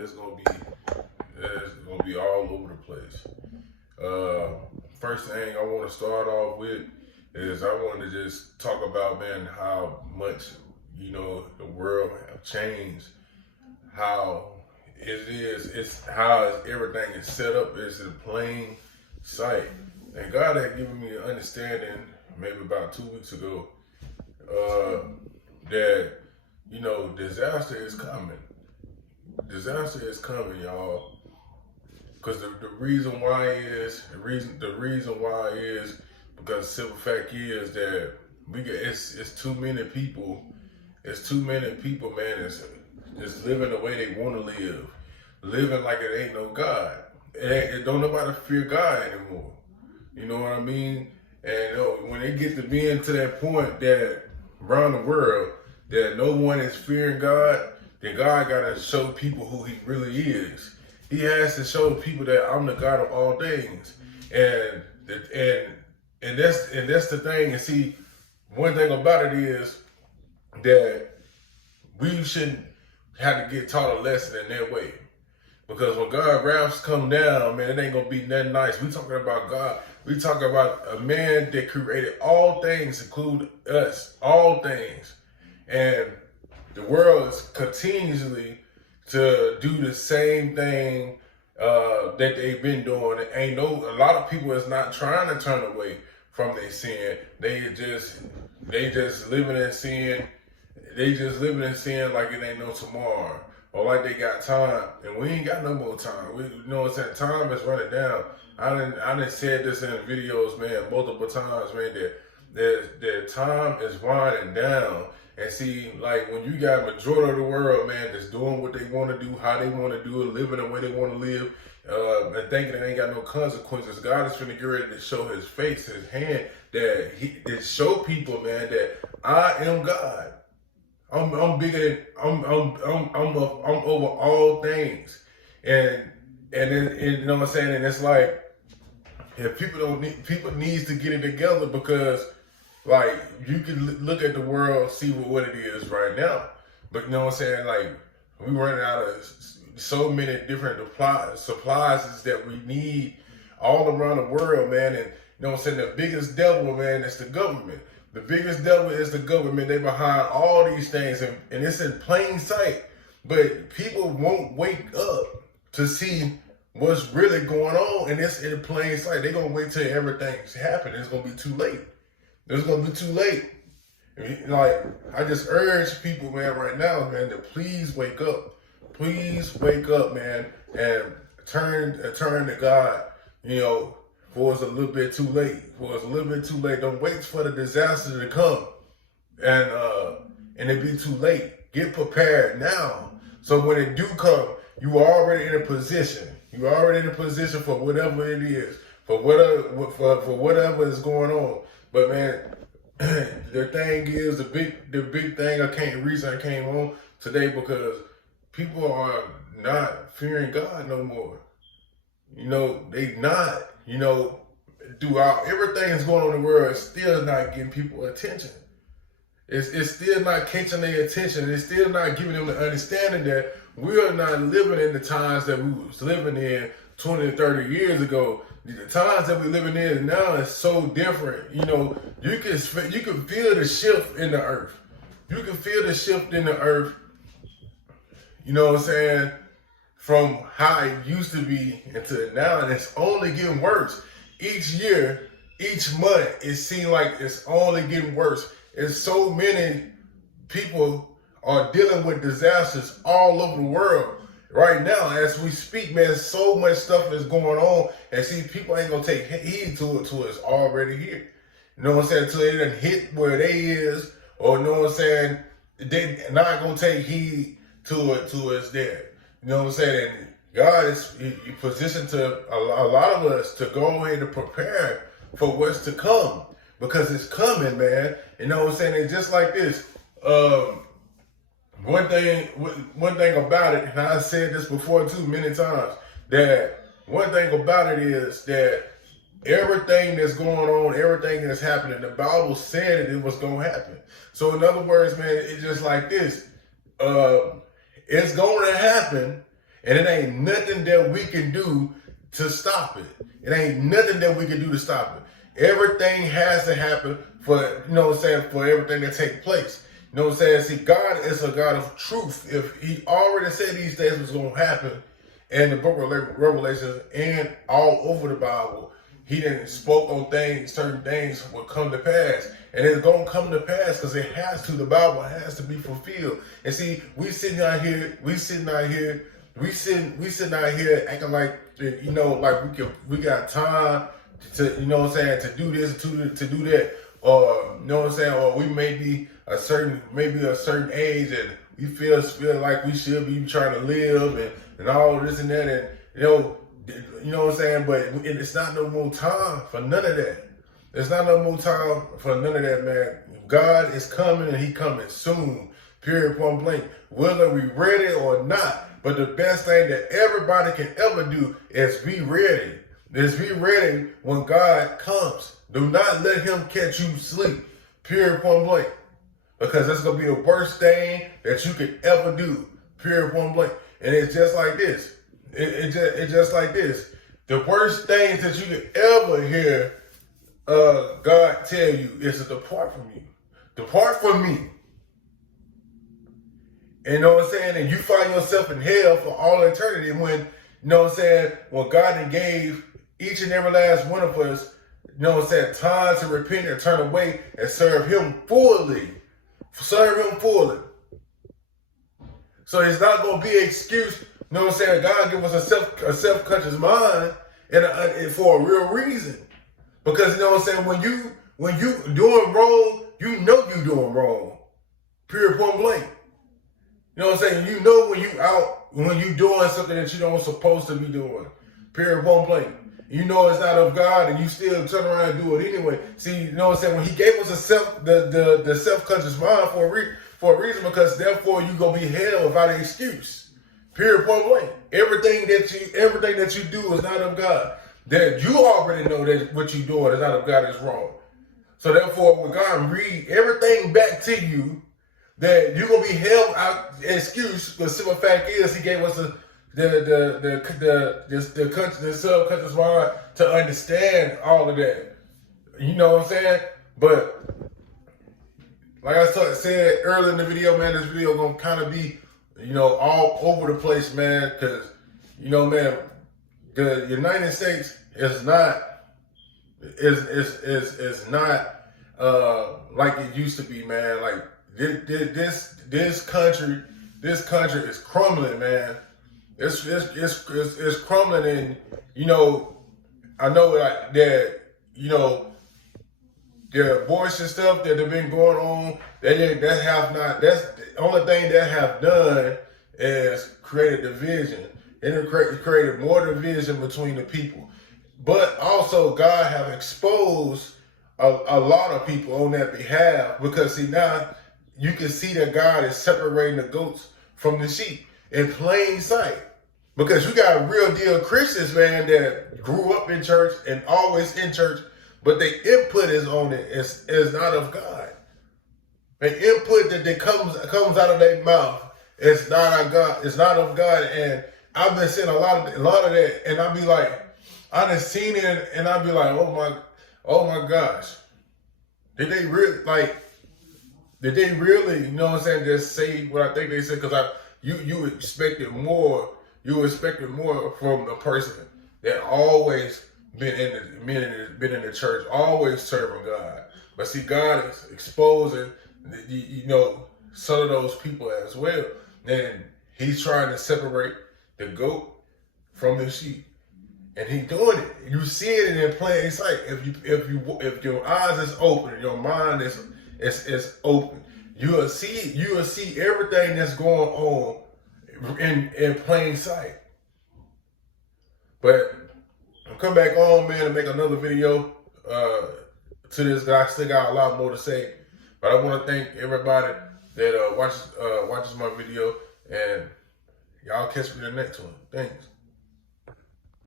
It's gonna be all over the place. First thing I want to start off with is I want to just talk about, man, how much the world have changed, how it's how everything is set up is in plain sight. And God had given me an understanding maybe about 2 weeks ago that disaster is coming. Disaster is coming, y'all. Because the reason why is because simple fact is that it's too many people. It's too many people, man. It's living the way they want to live, living like it ain't no God. It don't nobody fear God anymore. You know what I mean? And when they get to being to that point that around the world that no one is fearing God, then God gotta show people who He really is. He has to show people that I'm the God of all things, and that's the thing. And see, one thing about it is that we shouldn't have to get taught a lesson in that way, because when God wraths come down, man, it ain't gonna be nothing nice. We talking about God. We talking about a man that created all things, including us, all things, and the world is continuously to do the same thing that they've been doing. A lot of people is not trying to turn away from their sin. They just living in sin. They just living in sin like it ain't no tomorrow, or like they got time, and we ain't got no more time. Time is running down. I done said this in videos, man, multiple times, man, that time is winding down. And see, like, when you got majority of the world, man, that's doing what they want to do, how they want to do it, living the way they want to live, and thinking it ain't got no consequences, God is finna get ready to show His face, His hand, that show people, man, that I am God. I'm bigger than I'm over all things, and you know what I'm saying. And it's like, if people needs to get it together, because like you can look at the world, see what it is right now, but you know what I'm saying. Like, we running out of so many different supplies that we need all around the world, man. And you know what I'm saying. The biggest devil, man, is the government. The biggest devil is the government. They behind all these things, and it's in plain sight. But people won't wake up to see what's really going on, and it's in plain sight. They're going to wait till everything's happened. It's going to be too late. It's going to be too late. Like, I just urge people, man, right now, man, to please wake up. Please wake up, man, and turn to God, for it's a little bit too late. Don't wait for the disaster to come and it be too late. Get prepared now. So when it do come, you are already in a position. You're already in a position for whatever it is, for whatever is going on. But man, the thing is, the big thing, reason I came on today, because people are not fearing God no more. They not. Throughout everything that's going on in the world, it's still not getting people attention. It's still not catching their attention. It's still not giving them the understanding that we are not living in the times that we was living in 20 and 30 years ago. The times that we're living in now is so different. You can feel the shift in the earth. You can feel the shift in the earth. You know what I'm saying? From how it used to be until now, and it's only getting worse. Each year, each month, it seems like it's only getting worse. And so many people are dealing with disasters all over the world right now as we speak, man. So much stuff is going on, and see, people ain't gonna take heed to it till it's already here. You know what I'm saying? Till it done hit where they is, or you know what I'm saying? They not gonna take heed to it till it's there. You know what I'm saying? And God is positioned to a lot of us to go ahead and prepare for what's to come, because it's coming, man. You know what I'm saying? It's just like this. One thing about it, and I said this before too many times, that one thing about it is that everything that's going on, everything that's happening, the Bible said it was going to happen. So in other words, man, it's just like this. It's going to happen, And it ain't nothing that we can do to stop it. It ain't nothing that we can do to stop it. Everything has to happen for, for everything to take place. You know what I'm saying? See, God is a God of truth. If he already said these days was going to happen in the book of Revelation and all over the Bible, he didn't spoke on things, certain things will come to pass. And it's going to come to pass because it has to. The Bible has to be fulfilled. And see, we sitting out here acting like, like we got time to, to do this, to do that. Or, or we may be a certain age and we feel like we should be trying to live and all this and that. And, but it's not no more time for none of that. There's not no more time for none of that, man. God is coming and he coming soon. Period, point blank. Whether we ready or not. But the best thing that everybody can ever do is be ready. Is be ready when God comes. Do not let him catch you sleep. Period, point blank. Because that's going to be the worst thing that you could ever do. Period, point blank. And it's just like this. It's just like this. The worst things that you could ever hear God tell you is to depart from you. Depart from me. And you know what I'm saying? And you find yourself in hell for all eternity when, when God then gave each and every last one of us, time to repent and turn away and serve him fully. Serve him fully. So it's not going to be an excuse, God give us a self-conscious mind and for a real reason. Because, when you doing wrong, you know you doing wrong. Period, point blank. You know what I'm saying? You know when you doing something that you don't supposed to be doing. Period, point blank. You know it's not of God and you still turn around and do it anyway. See, you know what I'm saying? When he gave us the self-conscious mind for a reason, because therefore you gonna be held without an excuse. Period, point blank. Everything that you do is not of God. That you already know that what you're doing is not of God, is wrong. So therefore, when God read everything back to you, that you're gonna be held out excuse. The simple fact is, he gave us the subconscious mind to understand all of that. You know what I'm saying? But like I said earlier in the video, man, this video gonna kind of be, all over the place, man, because man, the United States is not like it used to be, man. Like this country is crumbling, man. It's crumbling, and I know that the abortion stuff that have been going on, that's the only thing that have done is created division. It created more division between the people. But also God have exposed a lot of people on that behalf, because see, now you can see that God is separating the goats from the sheep in plain sight. Because you got real deal Christians, man, that grew up in church and always in church, but their input is on it is not of God. The input that comes out of their mouth is not of God. It's not of God. And I've been seeing a lot of that, and I'll be like, I done seen it, and I'll be like, oh my gosh, did they really, you know what I'm saying, just say what I think they said? Because you expected more. You expected more from the person that always been in the church, always serving God. But see, God is exposing, some of those people as well. And he's trying to separate the goat from the sheep, and he's doing it. You see it in plain sight. If your eyes is open, your mind is open, you will see everything that's going on in plain sight. But I'll come back on, man, and make another video to this guy. I still got a lot more to say, but I want to thank everybody that watches my video, and y'all catch me in the next one. Thanks.